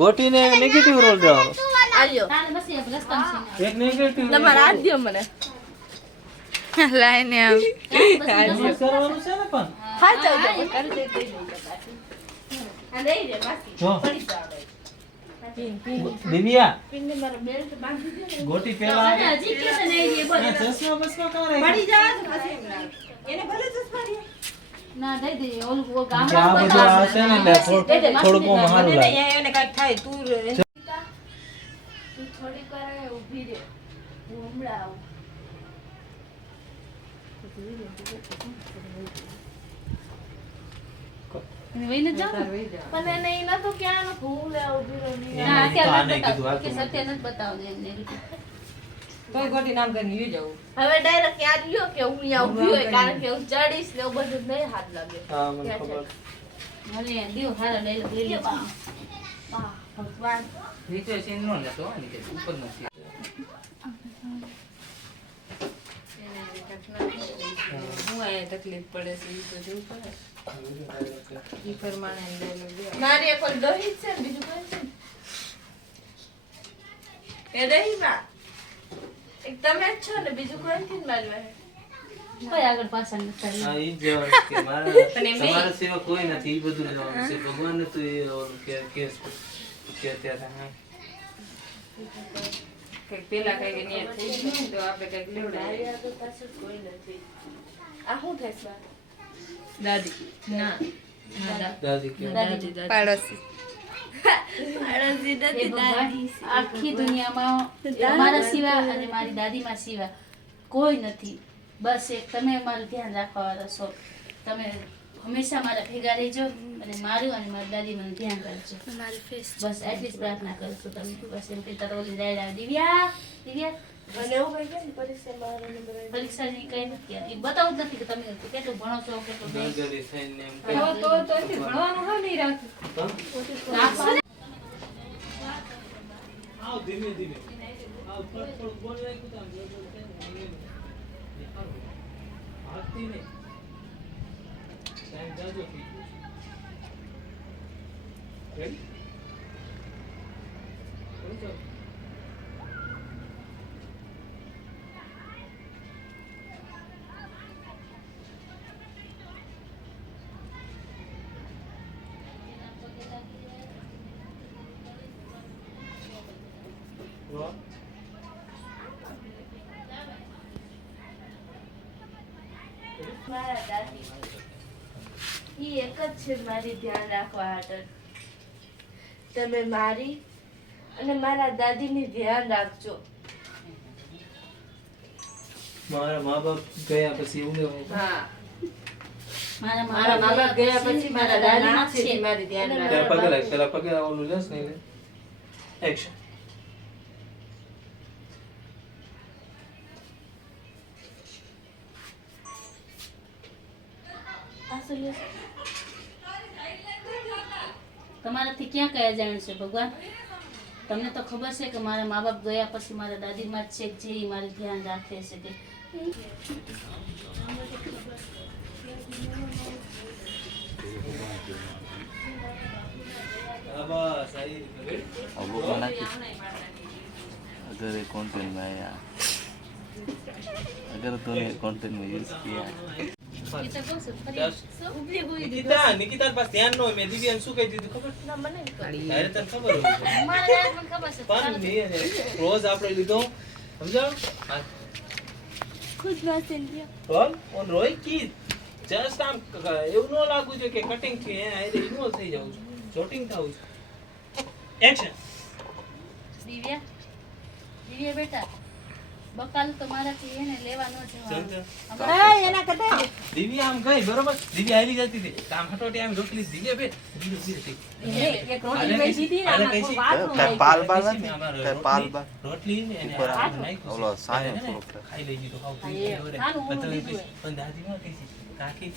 ગોટીને negative role દેવાનો. આલ્યો એક નેગેટિવ તમારે આ દ્યો મને લાઈને આવ કરવાનું છે ને પણ. હા ચાલ કરી દે આ લઈ રે બાકી જો પડી જાવ દિવ્યા પિનને મારો બેલ્ટ બાંધી દે ને ગોટી પેલા હજી કે નહીં રે બોલ ચશ્મા બસમાં કાં પડી રાખી? જાવ તો પછી એમ લાગે એને ભલે ચશ્મા રે ના દઈ દે ઓલું આ ગામડા બધું આ છે ને એટલે થોડુંક ઓમ સારું લાગે. એને કાઈ થાય તું તું થોડી વાર ઊભી રે હું હમણાં આવું વઈને જાવ પણ એને એના તો ક્યાં ભૂલ લે ઊભી રહી ના તો આને અત્યારે કીધું, આ કે તો સત્ય નથી બતાવ દે એમને તોય ગોટી નામ કરીને ઈ જવું હવે ડાયરેક્ટ યાદ લ્યો કે હું અહીંયા ઊભી હોય કારણ કે હું ચડીશ ને એવું બધું નહીં હાથ લાગે હા મને ખબર. ભલે દીવ હારો લઈ લો લઈ લો ભગવાન નીચે સીન નો લેતો નીચે ઉપર નથી હું આ તકલીફ પડે છે ઈ તો જોવું પડે ઈ પ્રમાણે ડાયલોગ દે મારી એક દહીં છે ને બીજું કોઈ છે એ દહીં માં એક તમે જ છો ને બીજું કોઈ નથી ને મારી પાસે કોઈ આગળ પાછળ નથી ચાલી હા ઈ જ જવાનું કે મારા તમારા સિવાય કોઈ નથી. ઈ બધું જવાનું છે. ભગવાનને તો એ ઓલું કે અત્યારે હા કઈક પેલા કઈક ન્યા થઈ ગયું ને તો આપણે કઈક મારી લેવડાવીએ આગળ પાછળ કોઈ નથી આ શું થાય છે દાદી ના ના દાદી કે દાદી પાડોશી પાડોશી એ નથી ભગવાન આખી દુનિયામાં મારા સિવાય અને મારી દાદીમાં સિવાય કોઈ નથી. બસ એક તમે મારું ધ્યાન રાખવા વાળા છો. તમે હંમેશા મારા ભેગા રહેજો અને મારું અને મારી દાદીનું ધ્યાન રાખજો. બસ એટલી જ પ્રાર્થના કરું છું તમને. બસ એમ કહેતા તો ઓલી જાય દિવ્યા દિવ્યા અને એવું કઈ કે પરીક્ષા મારો નંબર આવી પરીક્ષાની કઈ નથી એ બતાવું જ નથી કે તમે કેટલું ભણો છો કેટલું નહીં. નગરી થઈને એમ કે તો એથી ભણવાનું હા નહીં રાખ્યું રાખો. આવ ધીમે ધીમે આવ થોડું બોલ નાખ્યું તો આમ જોર જોર કે હાથથી નહીં ટાઈમ જાજો થઈ ગયો. રેડી મારા દાદી ઈ એક જ છે મારી ધ્યાન રાખવા હાટર તમે મારી અને મારા દાદીની ધ્યાન રાખજો મારા મા બાપ ગયા પછી એવું લેવું. હા મારા મારા મા બાપ ગયા પછી મારા દાદી નાક છે ઈ મારી ધ્યાન પેલા રાખવા પગે લાગ પેલા પગે ઓલું લેસ નહીં લે એક્શન. પાછળ લે. તમારાથી ક્યાં કયા જાણ છે ભગવાન? તમને તો ખબર છે કે મારા મા બાપ ગયા પછી મારા દાદીમાં જ છે જે મારું ધ્યાન રાખે છે કે હા બસ આઈ રીતે. अब वो बना कि अगर ये कंटेंट में आया अगर तूने कंटेंट में यूज किया એ તો કહું છું ફરી દસ. ઉપલી ગોળી નિકિતા નિકિતા પાસે ધ્યાન ન હોય. મેં દિવ્યાને શું કહી દીધું ખબર? ના મને નહીં ખબર. તારે તને ખબર હોય મારા મને ખબર છે પણ મેં રોજ આપણે લીધો સમજાવ હા. ખુદ વાસન લ્યો. રોલ ઓન રોય કી જસ્ટ આમ એવું ન લાગવું જોઈએ કે કટિંગ થી એ આઈ ઇન્વોલ્વ થઈ જાઉં છું શોટિંગ થાઉં છું. એક્શન. દિવ્યા દિવ્યા બેટા બકાલ તો મારાથી એને લેવા ન જવાનું. એના કરતા દિવ્યા આમ ગઈ બરોબર દિવ્યા આવી જતી હતી કામ હટોટી આમ રોટલી દિવ્યા બે બીજું બીજું એક રોટી લઈ દીધી ને આમાં કોઈ વાત ન क्या હોય. पाल बाल क्या पाल बाल રોટલી ને એને ઉપર હાથ નાખ્યું ઓલો છે. સાયો એને થોડોક ખાઈ લઈ દીધું ખાવ હા, એ નાનું ઊંધું દીધું પણ દાદી માં કઈ છે કાકી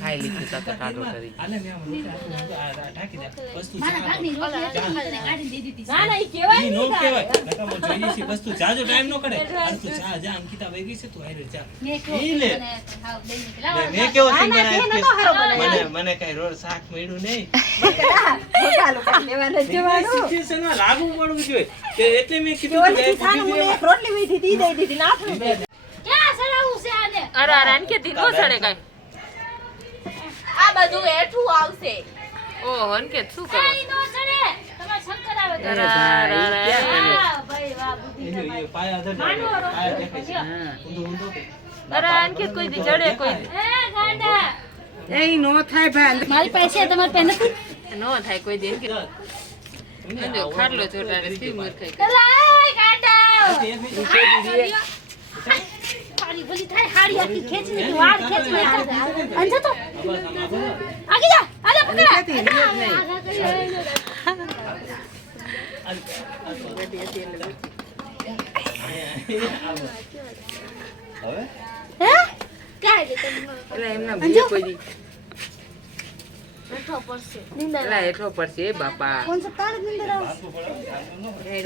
ખાઈ લીધું તા તો ટાઢો કરી આલે મેં આમ રોટલા આ ઢાંકી દે વસ્તુ મારા ચા ભાગની રોટલી હતી, મને કાઢીને દીધી હતી. ના ના ઈ કહેવાય ઈ નો નહીં કહેવાય કાંઈ. નકર મો જોઈએ છે વસ્તુ જાજો ટાઈમ નો કરે અને તું જા અંકિતા વઈ ગઈ છે તું આઈ જા મેં કહ્યું, ઈ લે. મને હાવ દઈ દીધી. લાવો, મેં કેવો ના, સિંગ ના, બનાવ્યો તે નતો હારો મને મને કઈ રોડ શાક મળ્યું નહીં ચાલો કાંઈ લેવા નથી જવાનું. સિચ્યુએશન માં લાગુ પડવું જોઈએ તે એટલે મેં કીધું કે ઓલી થાને મને એક રોટલી વીધી હતી, ઈ દઈ દીધી ને આઠનું બે. ક્યાં સડાવું છે આને? અરે અરે આને કે નો સડે કાંઈ. આ બધું હેઠું આવશે. ઓહો અંકિત શું કરો? કાંઈ નો સડે. તમારે શંકર આવે તો. અરે ભાઈ ક્યાં કરે વાહ, ભાઈ, વાહ, બુદ્ધિ એ તમારી. પાયા દર માનો રોટલો પાયા દેખાય છે હા ઊંધો ઊંધો કે અરે અંકિત કોઈ દી જડે કોઈ દી. એ ગાંડા. એ નો થાય ભાઈ મારી પાસે છે, તમારી પાસે નથી. નો થાય કોઈ દી અંકિત. અંજો ખાટલો ચોટાડે સીવ મૂર્ખાઈ કરે. અલા, ગાંડા. હારી ભલી થાય, હારી આખી ખેંચીને તું વાળ ખેંચીને આખા. અંજો તો. આગી જા. આલે પકડા. નીકળતી રીત નહીં. આગા કરી. હવે હે? કાંઈ નહીં, તમે એટલે એમના બીજે કોઈ દી બેઠો પડશે. નીંદર એટલે એટલો પડશે એ બાપા કોણ સે તાળ નીંદર આવે?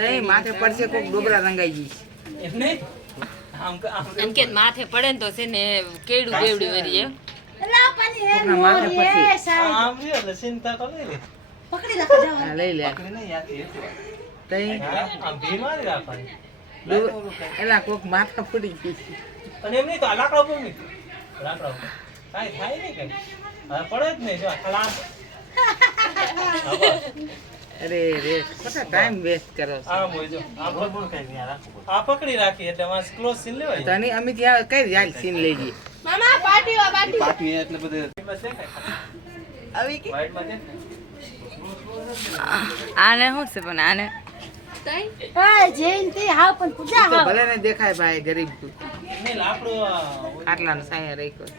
તઈ માથે પડશે કોક ડોબરા રંગાઈ જઈશ એમ નહીં આમ આમ અંકિત માથે પડે ને તો છે ને કેડું બેવડી વરી એમ. એલા પાણી હે કોકના માથે મોરી હે પડશે. સાહેબ. આમ રે એટલે ચિંતા તો નહીં રે પકડી રાખો જાવ. હા, લઈ લે પકડી નહીં યાદ તઈ આમ ભીમાં જ રાખવાની એલા કોક માથા પડી ગઈ અને એમ નહીં તો આ લાકડા ઉપર નહીં લાકડા ઉપર કાંઈ થાય નહીં કઈ હવે પડે જ નહીં જો આ ખલાસ હા, બસ. અરે રે ખોટા ટાઈમ વેસ્ટ કરો છો આમ હોય જો આમ બરોબર કઈ નહીં આ રાખવું આ પકડી રાખી એટલે વાંસ ક્લોઝ સીન લેવાય તને અમે ત્યાં કઈ જાય સીન લઈ જઈએ મામા પાટીઓ પાટી. પાટી એટલે બધે બસ દેખાય આવી કે વાઈટમાં દેખાય આને શું છે પણ આને એ જયંતી હાવ પણ પૂજા તો હાવ. ભલે ને દેખાય ભાઈ ગરીબ નહીં લાકડું આટલાનો સાયા રાખ્યો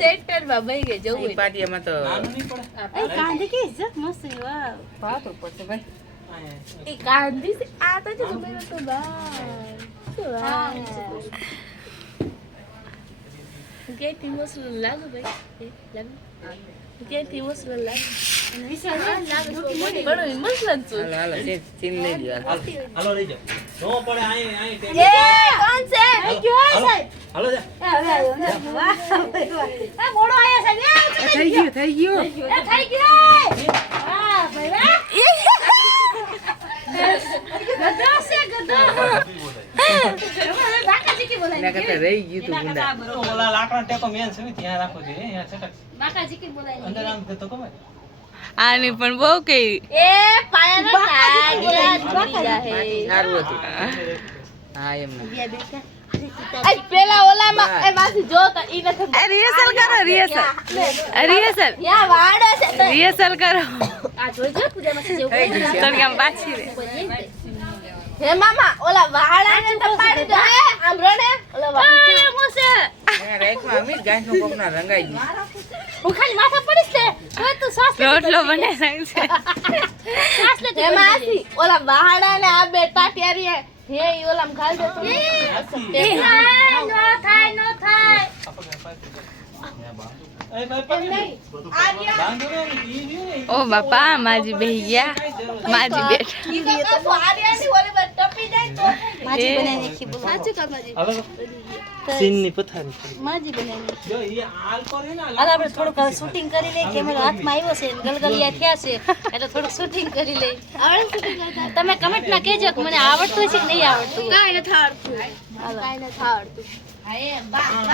સેક્ટરમાં બઈ ગઈ જવું ઈ પાટિયામાં તો નાનું નહીં પડે એ કાંધી કે છે મસ્ત છે, વાહ. ભાતો પડશે ભાઈ. અહીંયા. એ ગાંધી છે. આ તો જો મેરો તો બા હા. કેથી મસલો લાગુ ભાઈ લાગુ કેથી મસલો લાગુ અને વિશાલ લાગે છે. બડો મસલો જ હાલો હાલો સીન લઈ લ્યો હાલો. હાલો લઈ જાઓ નો પડે અહીં કોણ છે હાલો જા વાહ, ભાઈ, વાહ. એ મોડો આયો સાહેબ. એ થઈ ગયું થઈ ગયું એ થઈ ગયો. વાહ, ભાઈ, વાહ. ગધો છે, ગધો. હવે બાકાજી કી બોલાય? એના કરતા રહી ગયું તું ગુંડા ઓલા લાકડા ટેકો મેન છે ધ્યાન રાખવું જોઈએ અહીંયા છટક બાકાજી કી બોલાય? અંદર આમ તો ગમે આની પણ બહુ કઈ એ પાયાનો ટાગલા તૂટી જાહે સારું હતું હા એમને આજ પેલા ઓલામાં એ માસી જો તો ઈ નથી રિહર્સલ કરો રિહર્સલ યા વાડો છે તો રિહર્સલ કરો આ જોઈજો પૂજામાં છે જેવું થઈ ગયું છે તડકામ પાછી રે હે મામા ઓલા વાળાને તો પાડી દો હે આમ રોને ઓલા વાળા મેં રાખ્યું અમે જ ગાંઠનું કોકના રંગાઈ ગયું હું ખાલી માથા પડીશ ને હવે તું શ્વાસ લે. રોટલો બને છે શ્વાસ લે હે માસી ઓલા વાળાને આ બે પાટિયારી હે ઈ ઓલામ ખાલ દે તો એ થાય, નો થાય, નો થાય. એ ભાઈ પકડી બાંધો ને ઈ રહ્યું ઓ બાપા માજી બેહી ગયા માજી બેઠ ઈ તો વાળિયાની ઓલી પર ટપી જાય તો માજી બનાવીને ખીબો. સાચું કા માજી? હવે સીનની પથારી માજી બનાવીને. જો ઈ આલ કરે ને હાલ આપણે થોડુંક શૂટિંગ કરી લઈએ. કેમેરો હાથમાં આવ્યો છે ને ગલગલિયા થયા છે એટલે થોડુંક શૂટિંગ કરી લઈએ. તમે કમેન્ટમાં કહેજો કે મને આવડતું છે કે નહીં આવડતું. કાઈ ન થાડતું કાઈ ન થાડતું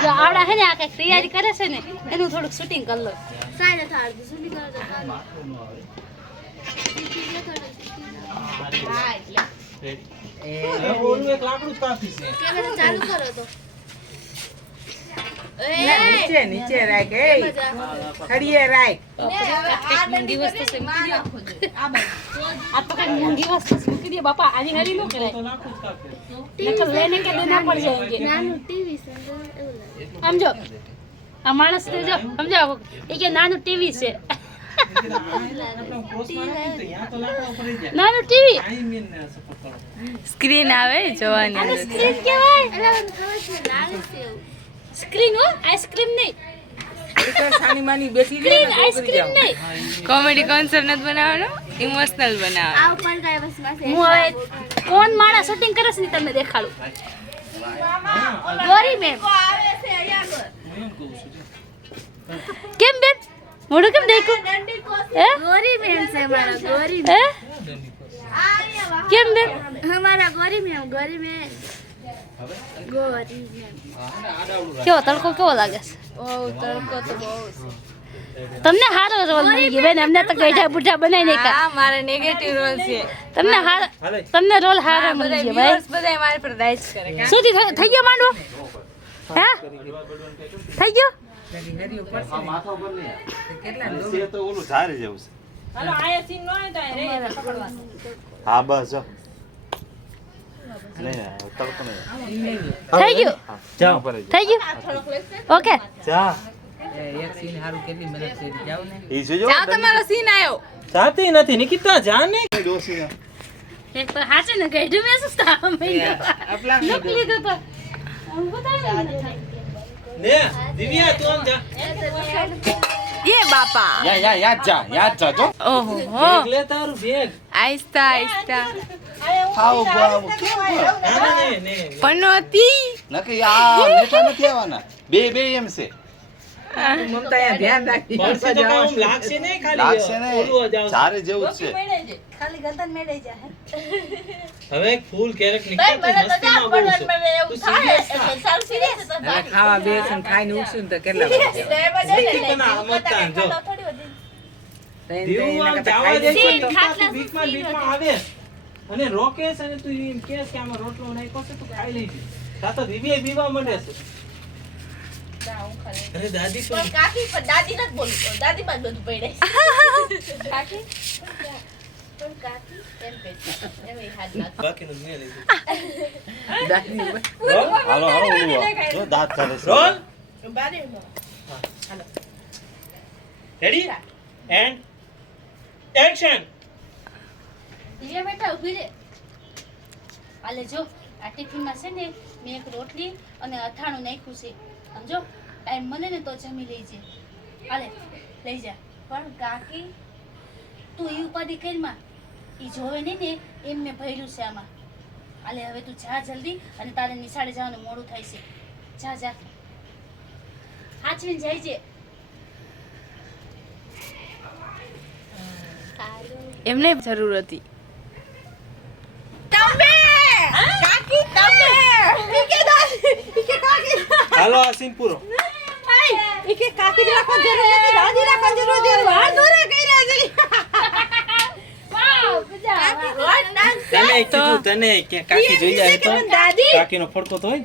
જો આવડા છે ને આ કંઈક તૈયારી કરે છે ને એનું થોડુંક શૂટિંગ કરી લો. કાઈ ન થાડતું સુની કરો તો હા એટલે ઓલું એક લાકડું જ કાપી છે કેમેરા ચાલુ કરો તો નીચે નીચે રાખ એ ખડીએ રાખ મોંઘી વસ્તુ છે મૂકી દો. આ તો કઈ મોંઘી વસ્તુ છે મૂકી દો બાપા. આની હરી નો કરાય. તો લાકડું જ કાપે નકર લેને કે દેના પડ જાયંગે. નાનું ટીવી છે એવું લાગે સમજો આ માણસ ને જો સમજાવો એ કે નાનું ટીવી છે. નાનું ટીવી સ્ક્રીન આવે જોવાની સ્ક્રીન કહેવાય. એટલે મને ખબર છે નાનું છે એવું સ્ક્રીન હો, આઈસ્ક્રીમ નહીં. સાની માની બેસી રહે ને તો કરી જાવ. કોમેડી કોન્સેપ્ટ નથી બનાવવાનો, ઇમોશનલ બનાવવાનો. આ ઉપર કઈ વસ્તુ હું હવે કોણ માણસ શૂટિંગ કરે છે ને તમને દેખાડું. ગોરી મેમ આવે છે અહીંયા કેમ બેન મોઢું કેમ દેખ્યું હે ગોરી મેમ છે મારા ગોરી હે આ કેમ બેન हमारा गौरी मैम गौरी मैम કેવો તડકો કેવો લાગે છે ओ तड़को तो बहुत તમને હારો રોલ મળી ગયો બેન અમને તો ગઈઢા બુઢા બનાવી નાખ્યા આ મારા નેગેટિવ રોલ છે. તમને રોલ હારો મળી ગયો ભાઈ બધા મારી પર રાઈટ કરે. સુધી થઈ ગયો માંડવો હે થઈ ગયો હરી હરી ઉપર છે ને. કેટલા લોક તો ઓલું ઝારી જેવું છે. હાલો આયા સીન નો હોય તો આ રે પકડવાનું. હા બસ જો નહીં તડકો નહીં થઈ ગયું જાઓ પર થઈ ગયું ઓકે જા એક સીન હારું કેટલી મહેનત કરી જાવ ને. ઈ જોજો જાઓ તમારો સીન આયો. જાતી નથી નિકિતા જા ને ડોસી એક તો હાચે ને ગઈઢું મેં શું સ્થા મહિના આપલા લુક લીધો તો આમ બતાવી ને દિવ્યા તું આમ જા એ બાપા. યાદ જા જો ઓહો હો. બેગ લે તારું બેગ આહિસ્તા આહિસ્તા. ખાવ બાવ કેમ ને પનોતી. નકી આ લેટા નથી આવવાના બે એમ છે મમતા અહીંયા ધ્યાન રાખી બસ તો કામ લાગશે ને ખાલી લાગશે ને ઓલું જ આવશે. ઝારે જેવું જ છે હવે એક ફૂલ કેરેક નીકળતું મસ્તીમાં બહુ છે તું serious થા. હવે ખાવા બેસ ને ખાઈને ઉઠશું ને તો કેટલા વાગે નિકિતાના આમંત્રણ જો દીવું આમ જાવા દે છે તો તું બીકમાં આવે અને રોકેશ અને તું એમ કહેશ કે આમાં રોટલો નાખ્યો છે તું ખાઈ લેજે તા તો દિવ્યા પીવા માંડે છે અરે દાદી તો કાકી પણ દાદી નથી બોલું દાદી માં બધું પડે કાકી પણ કાકી એમ પેટ એમ હાથ નાખ બાકીનું મેં લઈ દાદી રોલ હાલો ઓલું જો દાંત કરે છે રોલ બારે રેડી એન્ડ એક્શન દિવ્યા બેટા ઊભી રે આલે જો આ ટિફિનમાં છે ને મેં એક રોટલી અને અથાણું નાખ્યું છે સમજો ટાઈમ મળે ને તો જમી લેજે આલે લઈ જા પણ કાકી તું ઈ ઉપાધિ કરીમાં ઈ જોવે નહીં ને એમ મેં ભર્યું છે આમાં આલે હવે તું જા જલ્દી અને તારે નિશાળે જવાનું મોડું થાય છે જા જા હાચવીને જાય છે એમને જરૂર હતી. હાલો આ સીન પૂરો તને કીધું તને કે કાકી જોઈ જાય તો કાકીનો ફડકો તો હોય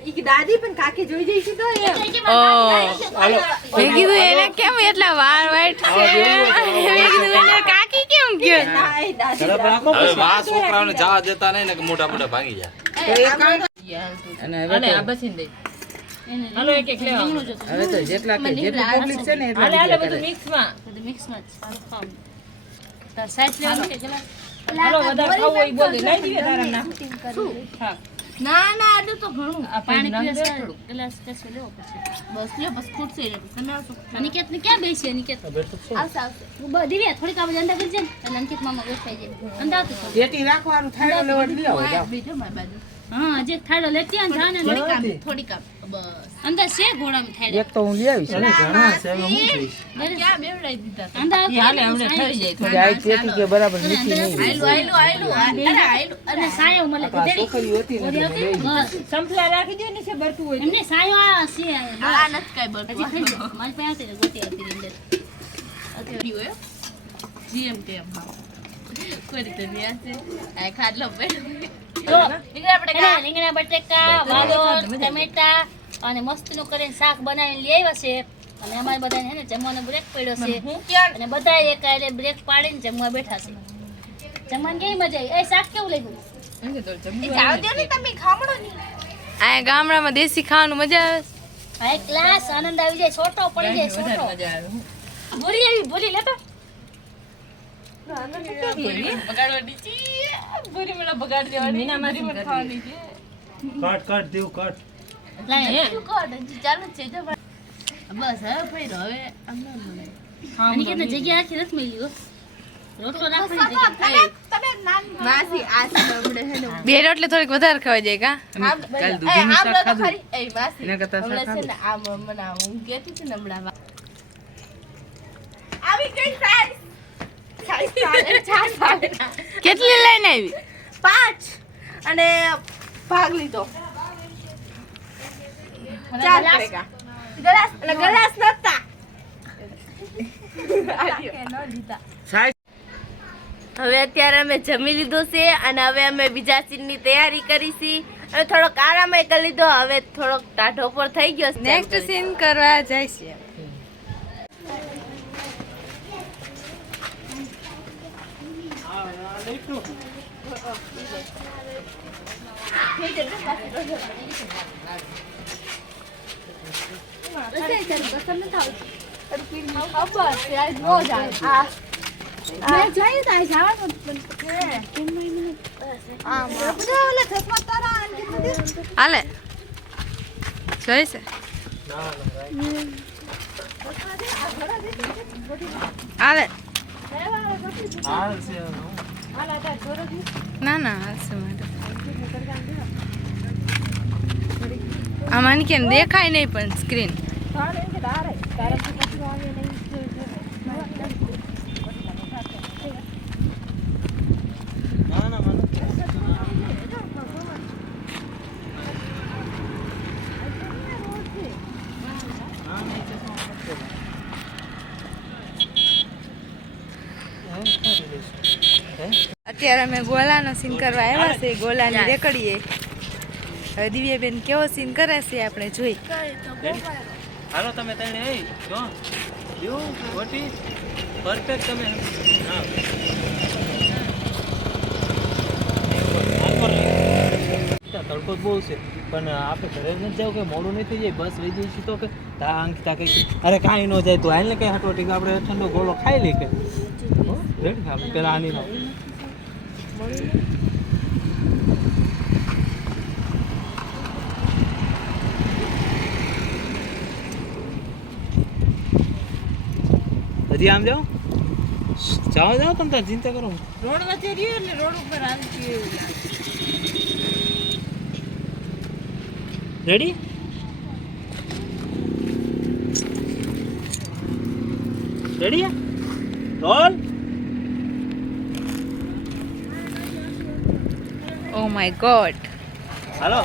હાલો મેં કીધું એને કેમ એટલા વાર વાઈટ છે. મેં કીધું એને કાકી કેમ ગયો. ઝડપ રાખો હવે પછી. માં છોકરાઓને જવા દેતા નહીં ને કે મોટા મોટા ભાગી જાય અને હવે તો હાલો એક એક લેવા. લીમડું જોતું. હવે તો જેટલા કે જેટલું પબ્લિક છે ને એટલા હાલે હાલે બીજા બધું કરે. મિક્સમાં. બધું મિક્સમાં જ તાર સાઈઝ લેવાનું કે ગલા હાલો વધારે ખાવું હોય ઈ બોલે. લઈ દીવે તારા નાખ. હા. ના ના આટલું તો ઘણું આ પાણી નાખ પીવે દે છે થોડું. ગ્લાસ કશું લેવો પછી બસ લ્યો બસ ખૂટશે રે તમે આવશો અનિકેત ને ક્યાં બેસી અનિકેત આવશે આવશે દિવ્યા થોડીક આપણે અંદર કરી જાય એટલે અંકિત મામા બેસાઈ જાય અંદર આવતું થોડું. પેટી રાખવાનું થાય એટલે વળી લઈ આવો જાઓ. બીજો મારી બાજુ હા જે થાળો લેતી આવ જાને થોડી કામ બસ અંદર છે ઘોડામાં થાળો એક તો હું લઈ આવીશ અરે ઘણા છે હવે હું જોઈશ ક્યાં બેવડાઈ દીધા અંદર ઈ હાલે હમણાં થઈ જાય. પછી આ પેટી કે બરાબર નીચે નહીં આયલું આયલું આયલું અરે આયલું અને સાયો મળે આ છોકરીઓ હતી ને એટલે લઈ બસ સંપલા રાખી દે ને છે ભરતું હોય. એમને સાયો આ છે આયા. આ નથી કાઈ હજી બરતું ખાઈ લે મારી પાસે આવતી ગોતી આવતી અંદર જીએમ કેમ હા કોઈ રીતે વ્યાસ છે આ ખાટલો બેઠો જો નીકળે આપણે એને રીંગણા બટેકા વાલોર ટમેટા અને મસ્તીનું કરીને શાક બનાવીને લઈ આવ્યા છે અને અમારે બધાને હે ને જમવાનો બ્રેક પડ્યો છે હું ક્યાં અને બધા એક આરે બ્રેક પાડીને જમવા બેઠા છે જમવાની કેવી મજા આવી એ શાક કેવું લાગ્યું જાવ દો ને તમે ખામણો નહીં આ ગામડામાં દેશી ખાવાનું મજા આવે. હા એક ગ્લાસ આનંદ આવી જાય છોટો પડી જાય છોટો ભૂલી આવી ભૂલી લેતો બગાડવાની છે પૂરી મને બગાડ દેવાની પૂરી મને ખાવાની છે કટ દેવ કટ લાય શું કર ચાલુ જ છે જો બસ હવે ફર્યો હવે આમ ન બોલાય અને કે જગ્યા આખી રસ મળી ગયો રોટલો રાખવાની જગ્યા માસી આ છે હમણે હે ને બે રોટલી થોડીક વધારે ખવાઈ જાય કા કાલ દૂધીનું શાક ખાધું ખરી એ માસી એના કરતા હમણે શાક છે ને આ મને હું કહેતી હતી ને હમણાં આવી ગઈ સાઈઝ કેટલી લઈને આવી 5 અને ભાગ લીધો 4 ટકા ગ્લાસ નતા હવે અત્યારે અમે જમી લીધું છે અને હવે અમે બીજા સીનની તૈયારી કરી છે હવે થોડોક આરામ કરી લીધો હવે થોડોક ટાઢો પર થઈ ગયો છે નેક્સ્ટ સીન કરવા જાય છે હાલે જોઈ છે હાલે ના ના હાલશે મારે આમાં કે દેખાય નહીં પણ સ્ક્રીન અત્યારે અમે ગોલાનો સીન કરવા આવ્યા છે ગોલાની રેકડીએ હવે દિવ્યાબેન કેવો સીન કરે છે આપણે જોઈ હાલો તમે તને એ જો યુ ગોટી પરફેક્ટ તમે હા તડકો બહુ છે પણ આપણે ઘરે જ નથી જાવ કે મોડું નહીં થઈ જાય બસ વહી જઈ છીએ તો કે અંકિતા કઈ અરે કાંઈ ન જાય તો હાલ ને કઈ હટોટી આપણે ઠંડો ગોળો ખાઈ લઈ કે રેડી આપણે પેલા આની નો હજી આમ જાઓ જાઓ તમે તાર ચિંતા કરો રોડ વચ્ચે રહ્યો એટલે રોડ ઉપર આવી રેડી રેડી રોલ ઓ માય ગોડ હાલો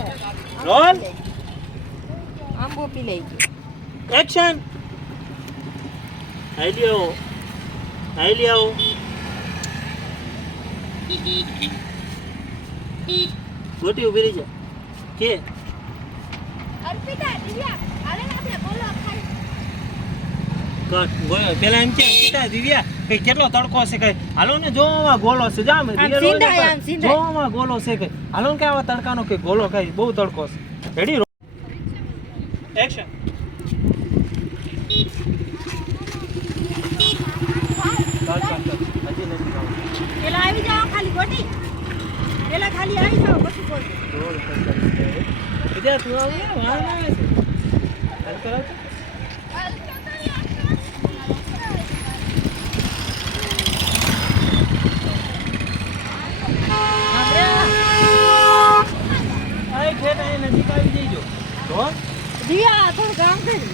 રોલ આંબો પી લઈ એક્શન આઈ લ્યો ગોટી ઉભી રહી જા કે અર્પિતા દિવ્યા આલે ને આપણે બોલો ખાઈ કટ ગોયો પેલા એમ કે અંકિતા દિવ્યા કે કેટલો તડકો છે કઈ હાલો ને જોવામાં ગોલો છે જામ જોવામાં ગોલો છે કઈ હાલો ને કે આવા તડકાનો કે ગોલો કઈ બહુ તડકો છે રેડી એક્શન પેલા આવી જાઓ ખાલી ગોટી પેલા ખાલી આવી જાઓ પછી બોલ બીજા તું આવું વાળ આવે છે હાલ કરાવ આય ખેત આય નજીક આવી જઈજો તો દિયા થોડું કામ કરી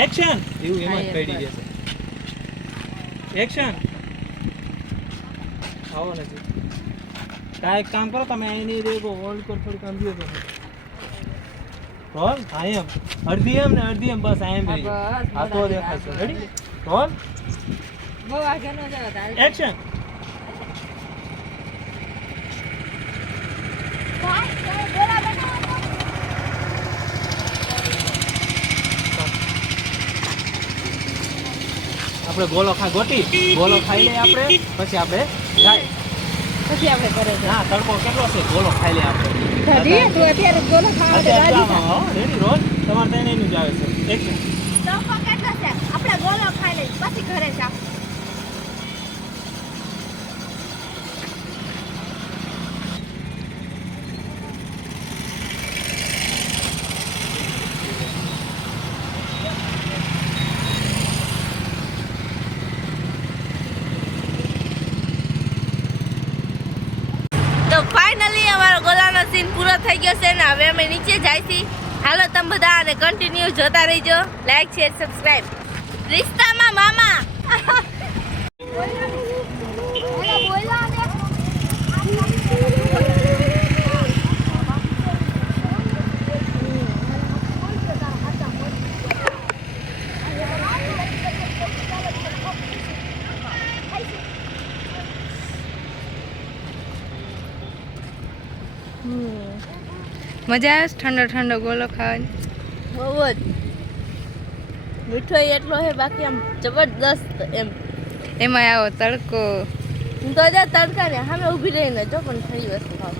એક્શન એવું એમાં જ પડી જશે એક્શન આવો નથી કાંઈ કામ કરો તમે અહીં નહીં દેખો હોલ્ડ કરો થોડું કામ દો તમે રોલ આઈ એમ અડધી એમ ને અડધી એમ બસ આઈ એમ રહી આ તો દેખાય છે રેડી રોલ બહુ આગળ ન જાવ એક્શન આપણે ગોલો ગોટી ગોલો ખાઈ લઈએ આપણે પછી આપણે જાય પછી આપણે કરે છે હા તડકો કેટલો છે ગોલો ખાઈ લઈએ આપણે ઠડી તું અત્યારે ગોલો ખાવા રાજી થા રેડી રોલ તમારે તેને એનું જ આવે છે એક્શન તો કેટલા છે આપણે બોલો ખાઈ લઈ પછી ઘરે જાવ ફાઇનલી અમારો ગોલાનો સીન પૂરો થઈ ગયો છે ને હવે અમે નીચે જાય છીએ. હાલો તમે બધા અને કન્ટિન્યુ જોતા રહીજો. Like share subscribe. રિશ્તામાં મામા મજા આવે છે ઠંડો ઠંડો ગોલો ખાવાની. બહુ જ મીઠો એટલો છે બાકી આમ જબરદસ્ત એમ. એમાં આવો તડકો. હું તો હજાર તડકા ને સામે ઊભી રહીને જો પણ ખરી વસ્તુ ખાવ.